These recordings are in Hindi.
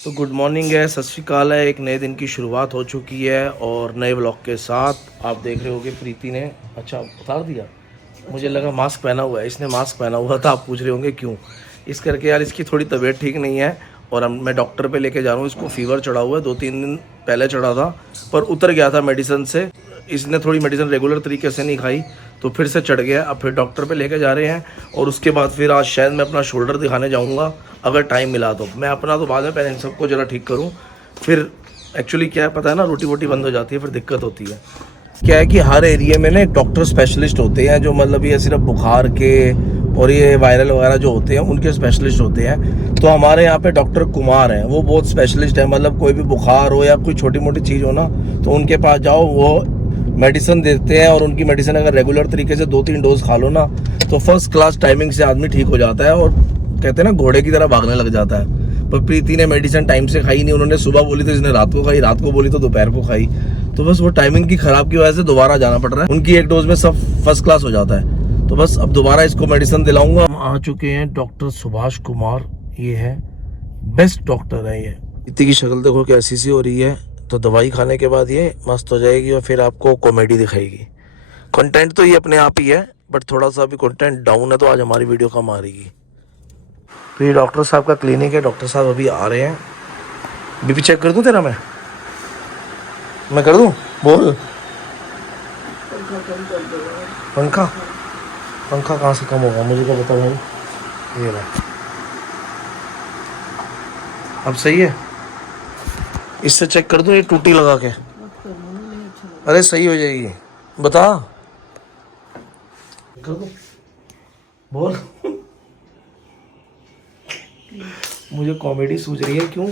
तो गुड मॉर्निंग है, सत श्री अकाल है। एक नए दिन की शुरुआत हो चुकी है और नए ब्लॉग के साथ आप देख रहे हो कि प्रीति ने उतार दिया। मुझे लगा मास्क पहना हुआ है, इसने मास्क पहना हुआ था। आप पूछ रहे होंगे क्यों। इस करके यार इसकी थोड़ी तबीयत ठीक नहीं है और मैं डॉक्टर पे लेके जा रहा हूँ। इसको फीवर चढ़ा हुआ है, 2-3 दिन पहले चढ़ा था पर उतर गया था मेडिसिन से। इसने थोड़ी मेडिसिन रेगुलर तरीके से नहीं खाई तो फिर से चढ़ गया। अब फिर डॉक्टर पे लेके जा रहे हैं और उसके बाद फिर आज शायद मैं अपना शोल्डर दिखाने जाऊंगा अगर टाइम मिला तो। मैं अपना तो बाद में पहले इन सबको ज़रा ठीक करूं। फिर एक्चुअली क्या है पता है ना, रोटी वोटी बंद हो जाती है फिर दिक्कत होती है। क्या है कि हर एरिया में ना डॉक्टर स्पेशलिस्ट होते हैं जो मतलब ये सिर्फ बुखार के और ये वायरल वगैरह जो होते हैं उनके स्पेशलिस्ट होते हैं। तो हमारे यहाँ पे डॉक्टर कुमार हैं, वो बहुत स्पेशलिस्ट है। मतलब कोई भी बुखार हो या कोई छोटी मोटी चीज़ हो ना तो उनके पास जाओ, वो मेडिसिन देते हैं और उनकी मेडिसिन अगर रेगुलर तरीके से 2-3 डोज खा लो ना तो फर्स्ट क्लास टाइमिंग से आदमी ठीक हो जाता है और कहते हैं ना घोड़े की तरह भागने लग जाता है। पर प्रीति ने मेडिसिन टाइम से खाई नहीं। उन्होंने सुबह बोली तो इसने रात को खाई, रात को बोली तो दोपहर को खाई। तो बस वो टाइमिंग की खराब की वजह से दोबारा जाना पड़ रहा है। उनकी एक डोज में सब फर्स्ट क्लास हो जाता है। तो बस अब दोबारा इसको मेडिसिन दिलाऊंगा। हम आ चुके हैं डॉक्टर सुभाष कुमार, ये है बेस्ट डॉक्टर है। ये प्रीति की शक्ल देखो कैसी सी हो रही है। तो दवाई खाने के बाद ये मस्त हो जाएगी और फिर आपको कॉमेडी दिखाएगी। कंटेंट तो ये अपने आप ही है बट थोड़ा सा भी कंटेंट डाउन है तो आज हमारी वीडियो कम आ रही। तो ये डॉक्टर साहब का क्लिनिक है। डॉक्टर साहब अभी आ रहे हैं। बीपी चेक कर दूं तेरा? मैं कर दूं? बोल। पंखा पंखा कहाँ से कम होगा, मुझे क्या पता भाई। ये रहा, अब सही है। इससे चेक कर दूं ये टूटी लगा के? अरे सही हो जाएगी, बता। कर दूं? बोल। मुझे कॉमेडी सूझ रही है। क्यों?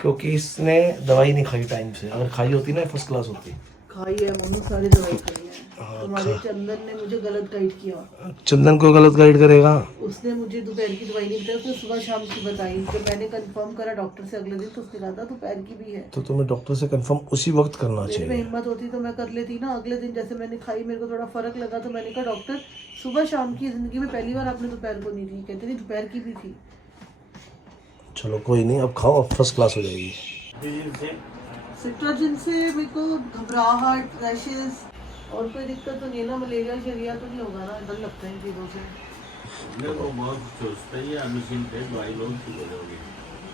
क्योंकि इसने दवाई नहीं खाई टाइम से। अगर खाई होती ना फर्स्ट क्लास होती। खाई है मनु, सारी दवाई खाई है। तुम्हारे चंदन ने मुझे गलत गाइड किया। चंदन को गलत गाइड करेगा? उसने मुझे दोपहर की दवाई नहीं बताई, उसने सुबह शाम की बताई। जब मैंने कंफर्म करा डॉक्टर से अगले दिन तो उसने कहा था दोपहर की भी है। तो तुम्हें डॉक्टर से कंफर्म उसी वक्त करना मेरे में चाहिए। हिम्मत होती तो मैं कर लेती ना। अगले दिन जैसे मैंने खाई, मेरे को थोड़ा फर्क लगा तो मैंने कहा डॉक्टर सुबह शाम की जिंदगी में पहली बार आपने दोपहर को नहीं दी। कहते नहीं दोपहर की भी थी। चलो कोई नहीं, अब खाओ, अब फर्स्ट क्लास हो जाएगी। सिट्राजिन से मेरे को घबराहट, रैशेस और कोई दिक्कत तो नहीं है ना? मलेरिया शरिया तो नहीं होगा ना? डर लगता है इन चीज़ों से। मेरे को बहुत सोचता है ये मशीन पे दवाई लोग ठीक हो जाओगी।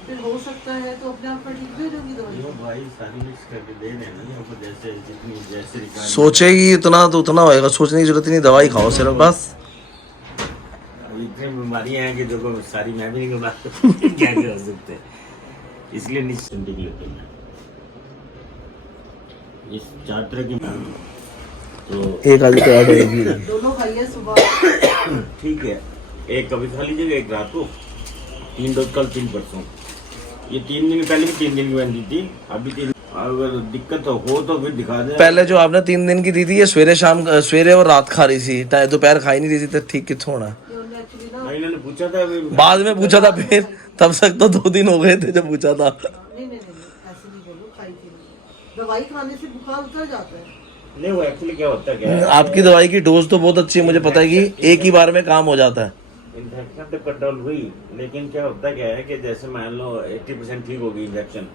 फिर हो सकता है तो अपने आप पर ठीक भी हो जाएगी दवाई। ये दवाई सारी मिक्स करके दे रहे हैं ना यहाँ पर, जैसे जितनी जैसे रिक्वायरमेंट। सोचेगी इतना तो उतना होएगा, सोचने की जरूरत नहीं। दवाई खाओ सिर्फ बस। इतनी बीमारियां हैं कि देखो सारी मैं भी नहीं घबरा क्या कर सकते, इसलिए निश्चिंत लेते हैं। इस 4 तरह की तो एक आधी तो ऐड होगी। दोनों खाइए सुबह। ठीक है, एक कभी खा लीजिएगा, एक रात को। 3 डोज कल, 3 परसों। ये 3 दिन पहले भी 3 दिन की बन दी थी, अभी 3। अगर दिक्कत हो तो फिर दिखा दे। पहले जो आपने 3 दिन की दी थी ये सवेरे और रात खा रही थी, दोपहर खाई नहीं रही थी। तो ठीक कितना होना? इन्होंने पूछा था अभी, बाद में पूछा था फिर, तब तक तो 2 दिन हो गए थे जब पूछा था। नहीं ऐसे नहीं बोलो, खाई थी नहीं। दवाई खाने से बुखार उतर जाता है। नहीं वो एक्चुअली क्या होता है, क्या है? आपकी दवाई की डोज तो बहुत अच्छी है, मुझे पता है कि एक ही बार में काम हो जाता है। इन्फेक्शन तो कंट्रोल हुई, लेकिन क्या होता क्या है कि जैसे मान लो 80% ठीक हो गई इंजेक्शन,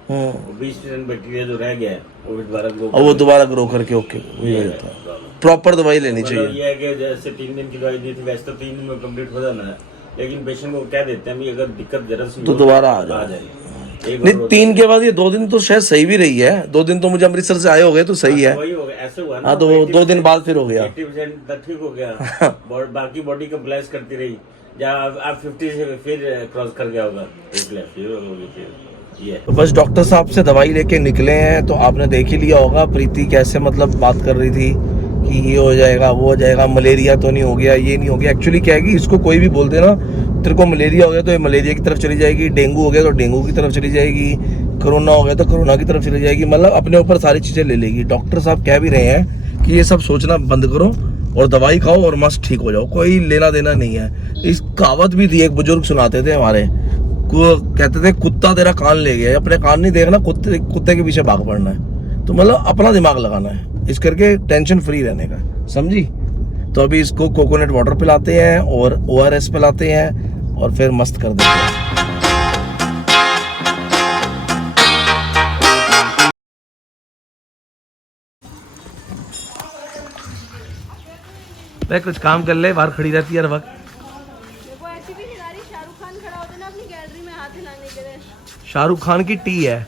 20% बैक्टीरिया जो रह गया है वो दोबारा ग्रो, और वो दोबारा ग्रो करके ओके हो जाता है। प्रॉपर दवाई लेनी चाहिए। ये है कि जैसे 3 दिन की दवाई दी थी, वैसे तो 3 दिन में कंप्लीट हो जाना है, लेकिन पेशेंट को कह देते हैं अगर दिक्कत जरा सी तो दोबारा आ जाए। नहीं, 3 के बाद ये 2 दिन तो शायद सही भी रही है। 2 दिन तो मुझे अमृतसर से आए हो गए तो सही है। वही हो गया, ऐसे हुआ ना। हाँ तो 2 दिन बाद फिर हो गया। 80% तक ठीक हो गया, बाकी बॉडी कंप्लाइज करती रही। जब आप 50 से फिर क्रॉस कर गया होगा, तो बस डॉक्टर साहब से दवाई लेके निकले हैं। तो आपने देख ही लिया होगा प्रीति कैसे मतलब बात कर रही थी कि ये हो जाएगा, वो हो जाएगा, मलेरिया तो नहीं हो गया, ये नहीं हो गया। एक्चुअली क्या है कि इसको कोई भी बोलते ना, तेरे को मलेरिया हो गया तो ये मलेरिया की तरफ चली जाएगी, डेंगू हो गया तो डेंगू की तरफ चली जाएगी, कोरोना हो गया तो कोरोना की तरफ चली जाएगी। मतलब अपने ऊपर सारी चीज़ें ले लेगी। डॉक्टर साहब कह भी रहे हैं कि ये सब सोचना बंद करो और दवाई खाओ और मस्त ठीक हो जाओ, कोई लेना देना नहीं है। इस कहावत भी थी, एक बुजुर्ग सुनाते थे हमारे को, कहते थे कुत्ता तेरा कान ले गया, अपने कान नहीं देखना, कुत्ते के पीछे भाग पड़ना है। तो मतलब अपना दिमाग लगाना है, इस करके टेंशन फ्री रहने का, समझी? तो अभी इसको कोकोनट वाटर पिलाते हैं और ORS पिलाते हैं और फिर मस्त कर देते हैं। मैं कुछ काम कर ले, बाहर खड़ी रहती है हर वक्त। देखो ऐसी भी हिला रही, शाहरुख खान खड़ा होता है ना अपनी गैलरी में हाथ हिलाने के लिए। शाहरुख खान की टी है।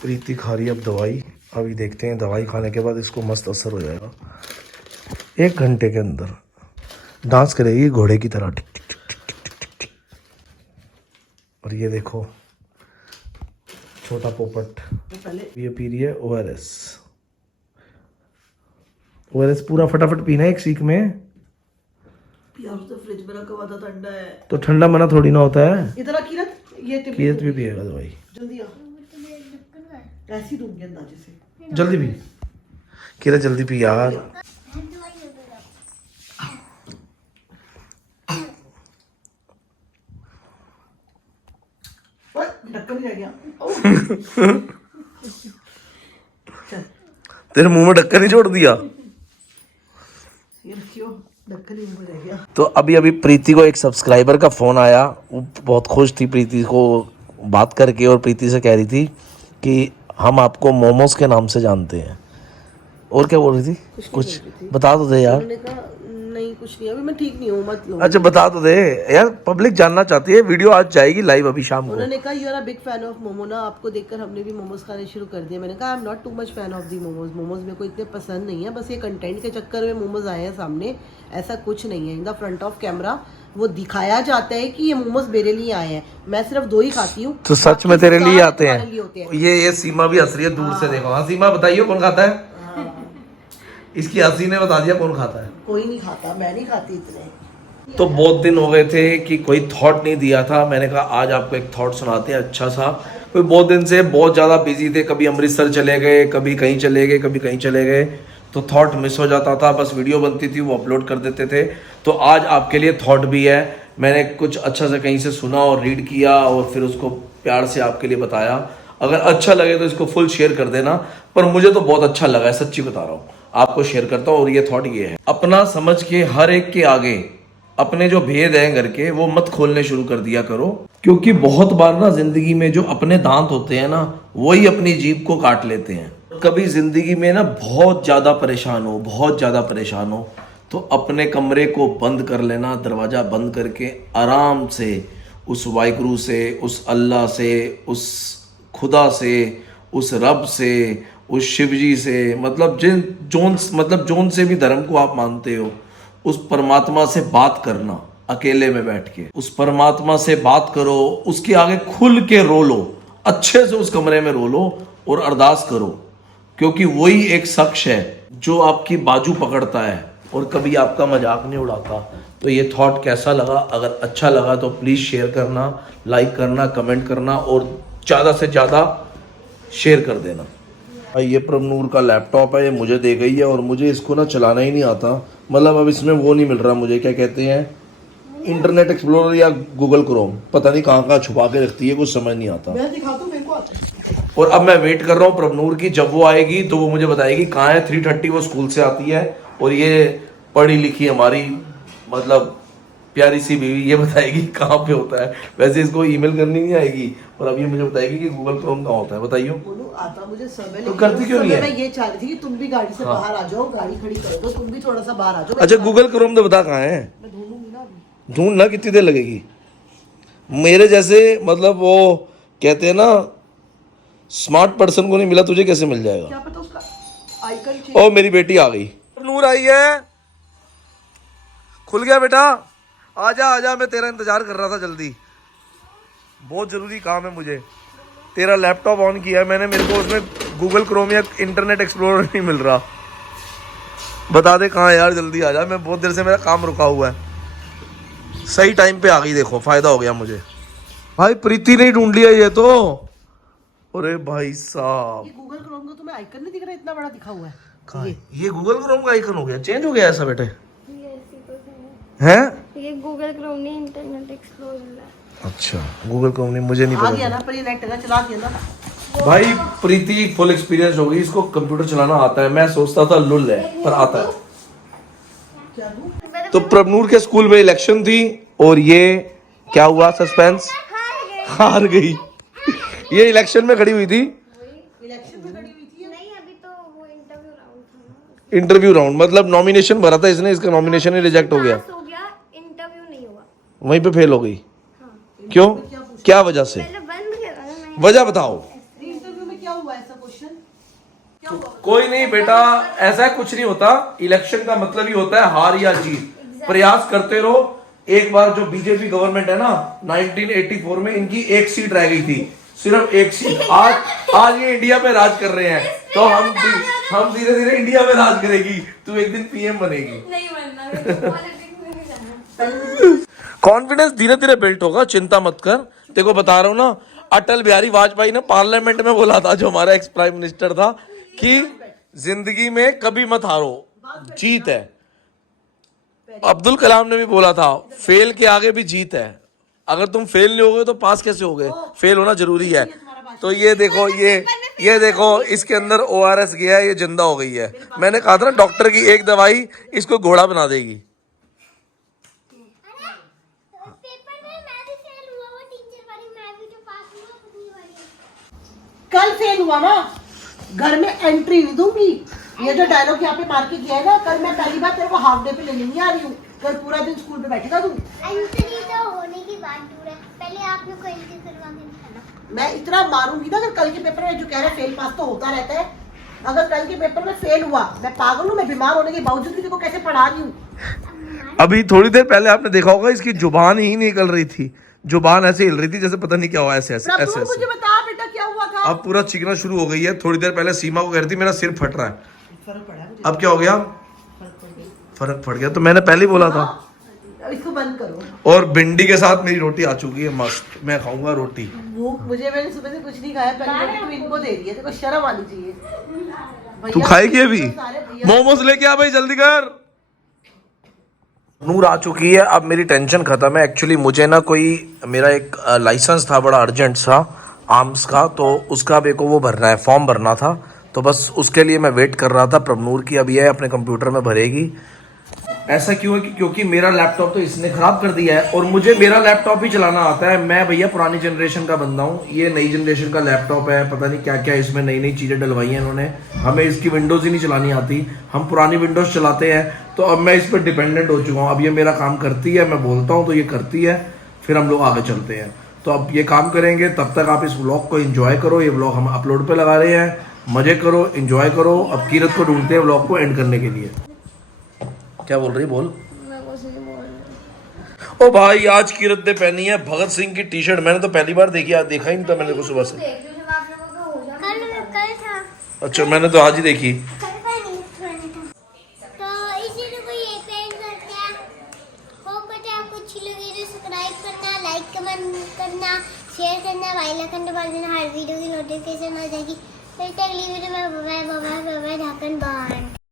प्रीति खा रही है अब दवाई। अभी देखते हैं दवाई खाने के बाद इसको मस्त असर हो जाएगा। 1 घंटे के अंदर डांस करेगी घोड़े की तरह, टिक टिक टिक टिक टिक टिक टिक टिक। और ये देखो छोटा पोपट, ये पी रही है ORS। ORS पूरा फटाफट पीना है एक सीख में। यार तो फ्रिज में रखा हुआ था, ठंडा है। तो ठंडा मना थोड़ी ना होता है। इधर किरत, ये किरत भी पिएगा दवाई। जल्दी आ, ऐसी दूंगी अंदाजे से। जल्दी पी किरत, जल्दी पी यार। ढक्कन ही रह गया। तेरे मुंह में ढक्कन ही छोड़ दिया। ये रखियो, ढक्कन ही मुंह में रह गया। तो अभी अभी प्रीति को एक सब्सक्राइबर का फ़ोन आया। वो बहुत खुश थी प्रीति को बात करके, और प्रीति से कह रही थी कि हम आपको मोमोज के नाम से जानते हैं। और क्या बोल रही थी? कुछ बता तो दे यार। उन्होंने कहा नहीं कुछ नहीं, अभी मैं ठीक नहीं हूँ, मत लो। अच्छा बता तो दे यार, पब्लिक जानना चाहती है। वीडियो आज जाएगी लाइव अभी शाम को। उन्होंने कहा you are a big fan of momo ना, आपको देखकर हमने भी मोमोज खाने शुरू कर दिए। मैंने कहा I am not too much fan of the momos. Momos मेरे को इतने पसंद नहीं है, बस ये कंटेंट के चक्कर में मोमोज आए हैं सामने, ऐसा कुछ नहीं है। In the front of camera वो दिखाया जाता है कि ये मोमोज मेरे लिए आए हैं, मैं सिर्फ 2 ही खाती हूँ। तो सच में तेरे लिए आते हैं? लिए होते हैं। ये सीमा भी हंस रही है दूर से, देखो। हाँ सीमा बताइए कौन खाता है? इसकी हंसी ने बता दिया कौन खाता है। कोई नहीं खाता, मैं नहीं खाती इतने। तो बहुत दिन हो गए थे कि कोई थॉट नहीं दिया था। मैंने कहा आज आपको एक थॉट सुनाते हैं अच्छा सा। कोई बहुत दिन से बहुत ज़्यादा बिजी थे, कभी अमृतसर चले गए, कभी कहीं चले गए, कभी कहीं चले गए, तो थॉट मिस हो जाता था। बस वीडियो बनती थी वो अपलोड कर देते थे। तो आज आपके लिए थॉट भी है। मैंने कुछ अच्छा से कहीं से सुना और रीड किया और फिर उसको प्यार से आपके लिए बताया। अगर अच्छा लगे तो इसको फुल शेयर कर देना। पर मुझे तो बहुत अच्छा लगा है, सच्ची बता रहा हूँ, आपको शेयर करता हूँ। और ये थॉट ये है, अपना समझ के हर एक के आगे अपने जो भेद हैं घर के वो मत खोलने शुरू कर दिया करो। क्योंकि बहुत बार ना जिंदगी में जो अपने दांत होते हैं ना, वही अपनी जीभ को काट लेते हैं। कभी जिंदगी में ना बहुत ज्यादा परेशान हो, बहुत ज्यादा परेशान हो, तो अपने कमरे को बंद कर लेना, दरवाजा बंद करके आराम से उस वाहिगुरु से, उस अल्लाह से, उस खुदा से, उस रब से, उस शिवजी से, मतलब जोन से भी धर्म को आप मानते हो, उस परमात्मा से बात करना अकेले में बैठ के। उस परमात्मा से बात करो, उसके आगे खुल के रो लो, अच्छे से उस कमरे में रो लो और अरदास करो। क्योंकि वही एक शख्स है जो आपकी बाजू पकड़ता है और कभी आपका मजाक नहीं उड़ाता। तो ये थॉट कैसा लगा? अगर अच्छा लगा तो प्लीज़ शेयर करना, लाइक करना, कमेंट करना और ज़्यादा से ज़्यादा शेयर कर देना। भाई ये प्रभनूर का लैपटॉप है, ये मुझे दे गई है और मुझे इसको ना चलाना ही नहीं आता। मतलब अब इसमें वो नहीं मिल रहा मुझे, क्या कहते हैं, इंटरनेट एक्सप्लोरर या गूगल क्रोम, पता नहीं कहाँ कहाँ छुपा के रखती है, कुछ समझ नहीं आता। मैं दिखाता हूँ, मेरे को आता है। और अब मैं वेट कर रहा हूँ प्रभनूर की, जब वो आएगी तो वो मुझे बताएगी कहाँ है। 3:30 वो स्कूल से आती है और ये पढ़ी लिखी हमारी मतलब प्यारी सी बीवी ये बताएगी कहाँ पे होता है। वैसे इसको ईमेल करनी नहीं आएगी और अब ये मुझे बताएगी कि गूगल क्रोम कहाँ होता है। बताइए। बोलो आता मुझे समय, तो करती क्यों नहीं है? मैं ये चाह रही थी कि तुम भी गाड़ी से बाहर आ जाओ, गाड़ी खड़ी कर दो, तुम भी थोड़ा सा बाहर आ जाओ। अच्छा गूगल क्रोम तो बता कहाँ है? मैं ढूंढूंगी ना अभी। ढूंढना कितनी देर लगेगी? मेरे जैसे मतलब वो कहते हैं ना स्मार्ट पर्सन को नहीं मिला, तुझे कैसे मिल जाएगा? क्या पता उसका आइकन चेंज। ओ मेरी बेटी आ गई, नूर आई है, खुल गया बेटा, आजा आजा, मैं तेरा इंतजार कर रहा था, जल्दी, बहुत जरूरी काम है मुझे। तेरा लैपटॉप ऑन किया है मैंने, मेरे को उसमें गूगल क्रोम या इंटरनेट एक्सप्लोरर नहीं मिल रहा। बता दे कहाँ यार, जल्दी आजा, मैं बहुत देर से मेरा काम रुका हुआ है। सही टाइम पे आ गई, देखो फायदा हो गया मुझे। भाई प्रीति ने ढूंढ लिया ये तो। अरे भाई साहब, ये गूगल क्रोम का तुम्हें आइकन नहीं दिख रहा, इतना बड़ा दिखा हुआ है। कहाँ है? ये गूगल क्रोम का आइकन हो गया, चेंज हो गया ऐसा बेटे? ये हैं? ये गूगल क्रोम नहीं, इंटरनेट एक्सप्लोरर है। अच्छा गूगल क्रोम नहीं, मुझे नहीं आ गया पता। ना, पर ये नेट का चला दिया ना। भाई प्रीति फुल एक्सपीरियंस हो गई, इसको कंप्यूटर चलाना आता है। मैं सोचता था लुल है, पर आता है। क्या दूं? तो प्रभनूर के स्कूल में इलेक्शन थी और ये क्या हुआ, सस्पेंस, हार गई। ये इलेक्शन में खड़ी हुई थी। इलेक्शन में खड़ी हुई थी। नहीं अभी तो वो इंटरव्यू इंटरव्यू राउंड मतलब नॉमिनेशन भरा था इसने, इसका नॉमिनेशन ही रिजेक्ट हो गया, पास हो गया, इंटरव्यू नहीं हुआ। वहीं पे फेल हो गई। क्यों, क्या वजह से, पहले बंद किया था ना मैं। वजह बताओ। इंटरव्यू में क्या हुआ ऐसा क्वेश्चन? कोई नहीं बेटा, ऐसा कुछ नहीं होता। इलेक्शन का मतलब ही होता है हार या जीत। प्रयास करते रहो। एक बार जो बीजेपी गवर्नमेंट है ना 1984 में, इनकी एक सीट रह गई थी, सिर्फ एक सीट। आज ये इंडिया पे राज कर रहे हैं, तो हम धीरे धीरे इंडिया में राज करेगी। तू एक दिन पीएम बनेगी। नहीं बनना, मेरे को पॉलिटिक्स में नहीं जाना। कॉन्फिडेंस धीरे धीरे बिल्ट होगा, चिंता मत कर। तेरे को बता रहा हूँ ना, अटल बिहारी वाजपेयी ने पार्लियामेंट में बोला था, जो हमारा एक्स प्राइम मिनिस्टर था, कि जिंदगी में कभी मत हारो, जीत है। अब्दुल कलाम ने भी बोला था, फेल के आगे भी जीत है। अगर तुम फेल नहीं होगे तो पास कैसे होगे? फेल होना जरूरी है। तो ये देखो, ये देखो, इसके अंदर ORS गया है, ये जिंदा हो गई है। मैंने कहा था ना, डॉक्टर की एक दवाई इसको घोड़ा बना देगी। पेपर में मैं भी फेल हुआ, वो टीचर वाली मैं भी तो पास हुआ अपनी वाली। कल फेल हुआ ना, घर में एंट्री नहीं दूंगी। ये जो डायलॉग यहाँ पे मार के गया है ना, कल मैं पहली बार तेरे को हाफ डे पे लेने नहीं आ रही हूँ। कल पूरा दिन स्कूल पे बैठेगा तू। एंट्री तो होने की बात दूर है, पहले आप लोग को एंट्री करवा के दिखाना। मैं इतना मारूंगी ना, अगर कल के पेपर में जो कह रहे हैं फेल पास तो होता रहता है, अगर कल के पेपर में फेल हुआ, मैं पागल हूँ? मैं बीमार होने के बावजूद भी देखो कैसे पढ़ा रही हूँ। अभी थोड़ी देर पहले आपने देखा होगा, इसकी जुबान ही निकल रही थी, जुबान ऐसे हिल रही थी जैसे पता नहीं क्या हुआ, ऐसे ऐसे ऐसे प्रभु, मुझे ऐसे। बता बेटा क्या हुआ था? अब पूरा चीखना शुरू हो गई है। थोड़ी देर पहले सीमा को कह रही थी मेरा सिर फट रहा है। फर्क पड़ा मुझे। अब क्या हो गया? फर्क पड़ गया। तो मैंने पहले ही बोला था। अब इसको बंद करो। और भिंडी के साथ मेरी रोटी आ चुकी है, मस्त। मैं खाऊंगा रोटी। भूख मुझे, मैंने सुबह से कुछ नहीं खाया, पहले रोटी तू इनको दे रही है, तेरे को शर्म आनी चाहिए। तू खाएगी अभी? मोमोज लेके आ भाई, जल्दी कर। नूर आ चुकी है, अब मेरी टेंशन खत्म है। एक्चुअली मुझे ना कोई, मेरा एक लाइसेंस था बड़ा अर्जेंट सा आर्म्स का, तो उसका मेरे को वो भरना है, फॉर्म भरना था। तो बस उसके लिए मैं वेट कर रहा था प्रभनूर की। अब ये अपने कंप्यूटर में भरेगी। ऐसा क्यों है? क्योंकि मेरा लैपटॉप तो इसने खराब कर दिया है, और मुझे मेरा लैपटॉप ही चलाना आता है। मैं भैया पुरानी जनरेशन का बंदा हूँ, ये नई जनरेशन का लैपटॉप है। पता नहीं क्या क्या इसमें नई नई चीज़ें डलवाई हैं इन्होंने। हमें इसकी विंडोज़ ही नहीं चलानी आती, हम पुरानी विंडोज़ चलाते हैं। तो अब मैं इस पर डिपेंडेंट हो चुका हूँ। अब ये मेरा काम करती है, मैं बोलता हूँ तो ये करती है, फिर हम लोग आगे चलते हैं। तो अब ये काम करेंगे, तब तक आप इस व्लॉग को एंजॉय करो। ये व्लॉग हम अपलोड पे लगा रहे हैं, मजे करो, एंजॉय करो। अब कीरत को ढूंढते हैं व्लॉग को एंड करने के लिए। क्या बोल रही? बोल। ओ भाई, आज कीरत ने पहनी है भगत सिंह की टी शर्ट। मैंने तो पहली बार देखी, आज देखा ही नहीं था मैंने को सुबह से। कल था। अच्छा, मैंने तो आज ही देखी। कल का नहीं, तो इसीलिए कोई ये पेन करते हैं। होप करते हैं आपको अच्छी लगी तो सब्सक्राइब करना, लाइक कमेंट करना, शेयर करना, बेल आइकन दबा देना, हर वीडियो की नोटिफिकेशन आ जाएगी। फिर से अगली वीडियो में बाय बाय बाय बाय ढाकन बंद।